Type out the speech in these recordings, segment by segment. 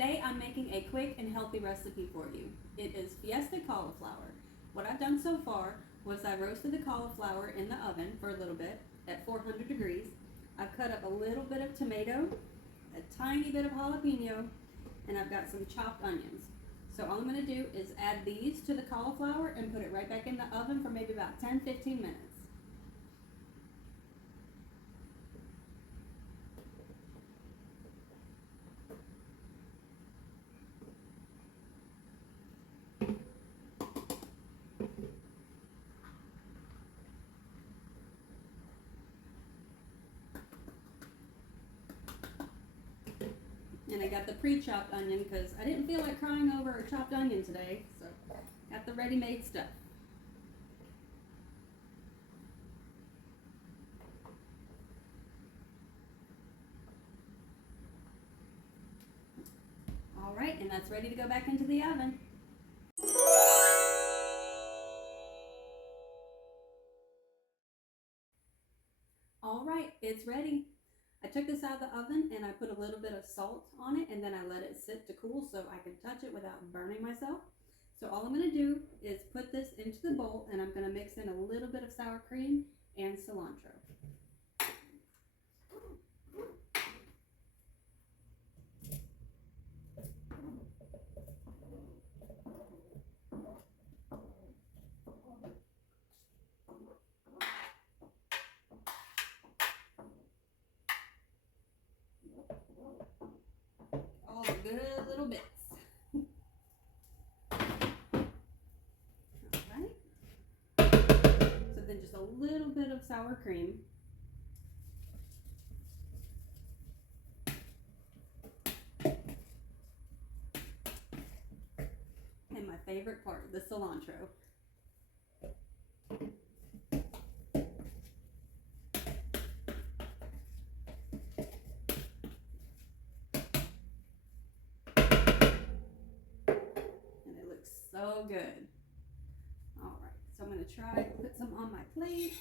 Today I'm making a quick and healthy recipe for you. It is Fiesta cauliflower. What I've done so far was I roasted the cauliflower in the oven for a little bit at 400 degrees. I've cut up a little bit of tomato, a tiny bit of jalapeno, and I've got some chopped onions. So all I'm going to do is add these to the cauliflower and put it right back in the oven for maybe about 10-15 minutes. And I got the pre-chopped onion because I didn't feel like crying over a chopped onion today, so got the ready-made stuff. All right, and that's ready to go back into the oven. All right, it's ready. I took this out of the oven and I put a little bit of salt on it, and then I let it sit to cool so I can touch it without burning myself. So all I'm going to do is put this into the bowl, and I'm going to mix in a little bit of sour cream and cilantro. All the good little bits. Alright. So then just a little bit of sour cream. And my favorite part, the cilantro. And it looks so good. Alright, so I'm going to try to put some on my plate.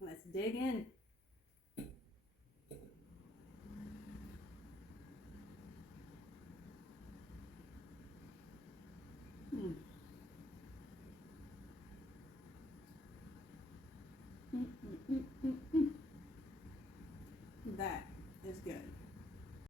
Let's dig in. Mm. Mm, mm, mm, mm,